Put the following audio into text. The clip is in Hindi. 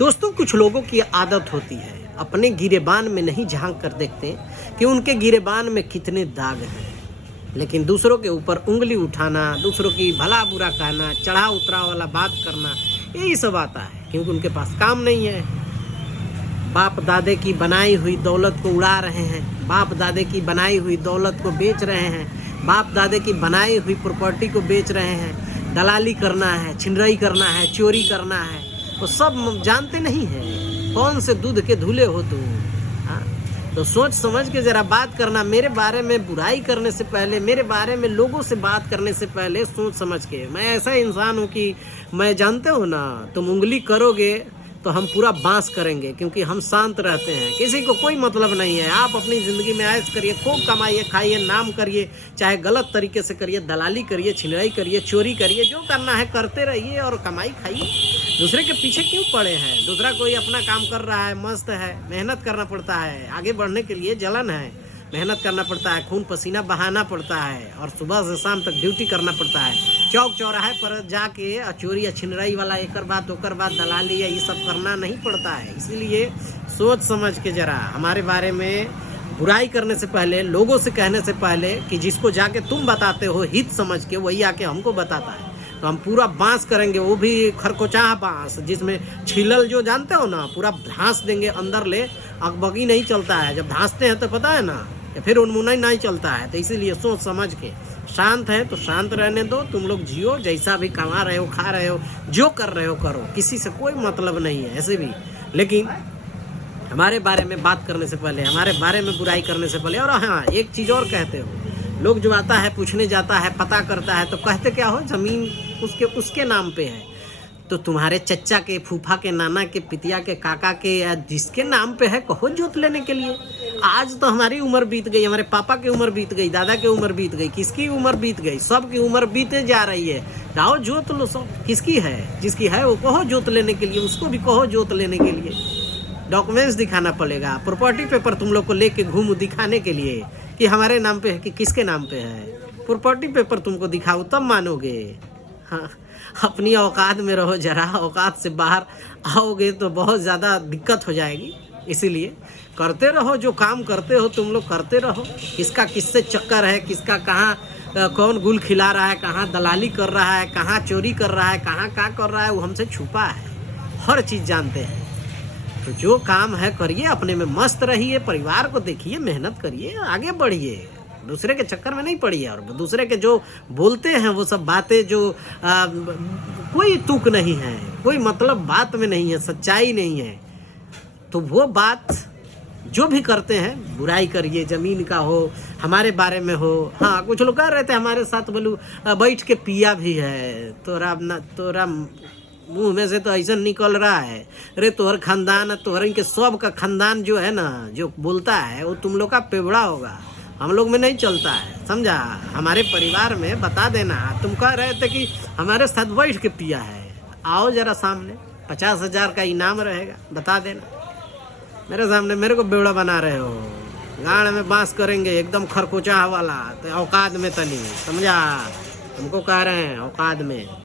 दोस्तों, कुछ लोगों की आदत होती है अपने गिरेबान में नहीं झांक कर देखते कि उनके गिरेबान में कितने दाग हैं, लेकिन दूसरों के ऊपर उंगली उठाना, दूसरों की भला बुरा कहना, चढ़ा उतरा वाला बात करना, यही सब आता है क्योंकि उनके पास काम नहीं है। बाप दादे की बनाई हुई दौलत को उड़ा रहे हैं, बाप दादे की बनाई हुई दौलत को बेच रहे हैं, बाप दादे की बनाई हुई प्रॉपर्टी को बेच रहे हैं। दलाली करना है, छिनरई करना है, चोरी करना है, वो सब जानते नहीं हैं। कौन से दूध के धुले हो तुम? हाँ, तो सोच समझ के जरा बात करना। मेरे बारे में बुराई करने से पहले, मेरे बारे में लोगों से बात करने से पहले सोच समझ के। मैं ऐसा इंसान हूँ कि मैं, जानते हो ना, तुम उंगली करोगे तो हम पूरा बांस करेंगे, क्योंकि हम शांत रहते हैं, किसी को कोई मतलब नहीं है। आप अपनी ज़िंदगी में ऐश करिए, खूब कमाइए, खाइए, नाम करिए, चाहे गलत तरीके से करिए, दलाली करिए, छिनराई करिए, चोरी करिए, जो करना है करते रहिए और कमाई खाइए। दूसरे के पीछे क्यों पड़े हैं? दूसरा कोई अपना काम कर रहा है, मस्त है, मेहनत करना पड़ता है, आगे बढ़ने के लिए जलन है, मेहनत करना पड़ता है, खून पसीना बहाना पड़ता है और सुबह से शाम तक ड्यूटी करना पड़ता है। चौक चौराहे पर जाके चोरी या छिनराई वाला एकर बात ओकर बात, दलाली या ये सब करना नहीं पड़ता है। इसीलिए सोच समझ के जरा हमारे बारे में बुराई करने से पहले, लोगों से कहने से पहले, कि जिसको जाके तुम बताते हो हित समझ के, वही आके हमको बताता है, तो हम पूरा बांस करेंगे, वो भी खरकोचाह बांस, जिसमें छिलल जो जानते हो ना, पूरा धांस देंगे अंदर ले। अकबकी नहीं चलता है, जब धांसते हैं तो पता है ना, फिर उनमुना नहीं चलता है। तो इसीलिए सोच समझ के, शांत है तो शांत रहने दो, तुम लोग जियो, जैसा भी कमा रहे हो, खा रहे हो, जो कर रहे हो करो, किसी से कोई मतलब नहीं है ऐसे भी। लेकिन हमारे बारे में बात करने से पहले, हमारे बारे में बुराई करने से पहले, और हाँ, एक चीज़ और कहते हो, लोग जो आता है पूछने जाता है, पता करता है, तो कहते क्या हो, ज़मीन उसके नाम पे है। तो तुम्हारे चच्चा के, फूफा के, नाना के, पितिया के, काका के, या जिसके नाम पे है, कहो जोत लेने के लिए। आज तो हमारी उम्र बीत गई, हमारे पापा की उम्र बीत गई, दादा की उम्र बीत गई, किसकी उम्र बीत गई, सबकी उम्र बीते जा रही है। जाओ जोत लो सब, किसकी है, जिसकी है वो कहो जोत लेने के लिए, उसको भी कहो जोत लेने के लिए। डॉक्यूमेंट्स दिखाना पड़ेगा, प्रॉपर्टी पेपर तुम लोग को लेके घूम दिखाने के लिए कि हमारे नाम पे है कि किसके नाम पे है। प्रॉपर्टी पेपर तुमको दिखाओ तब मानोगे। हाँ, अपनी औकात में रहो जरा, औकात से बाहर आओगे तो बहुत ज़्यादा दिक्कत हो जाएगी। इसीलिए करते रहो, जो काम करते हो तुम लोग करते रहो। किसका किससे चक्कर है, किसका कहाँ कौन गुल खिला रहा है, कहाँ दलाली कर रहा है, कहाँ चोरी कर रहा है, कहाँ क्या कर रहा है, वो हमसे छुपा है, हर चीज़ जानते हैं। तो जो काम है करिए, अपने में मस्त रहिए, परिवार को देखिए, मेहनत करिए, आगे बढ़िए, दूसरे के चक्कर में नहीं पड़िए। और दूसरे के जो बोलते हैं वो सब बातें जो कोई तुक नहीं है, कोई मतलब बात में नहीं है, सच्चाई नहीं है, तो वो बात जो भी करते हैं, बुराई करिए, ज़मीन का हो, हमारे बारे में हो। हाँ, कुछ लोग कह रहे थे हमारे साथ, बोलू बैठ के पिया भी है, तोरा मुँह में से तो ऐसा निकल रहा है, अरे तोहर खानदान, तोहर इनके सब का खानदान जो है ना, जो बोलता है वो तुम लोग का पेबड़ा होगा, हम लोग में नहीं चलता है, समझा। हमारे परिवार में बता देना। तुम कह रहे थे कि हमारे साथ बैठ के पिया है, आओ जरा सामने, 50,000 का इनाम रहेगा, बता देना मेरे सामने। मेरे को बेवड़ा बना रहे हो, गाड़ में बांस करेंगे एकदम खरकोचा वाला, तो औकात में तनी, समझा, तुमको कह रहे हैं औकात में।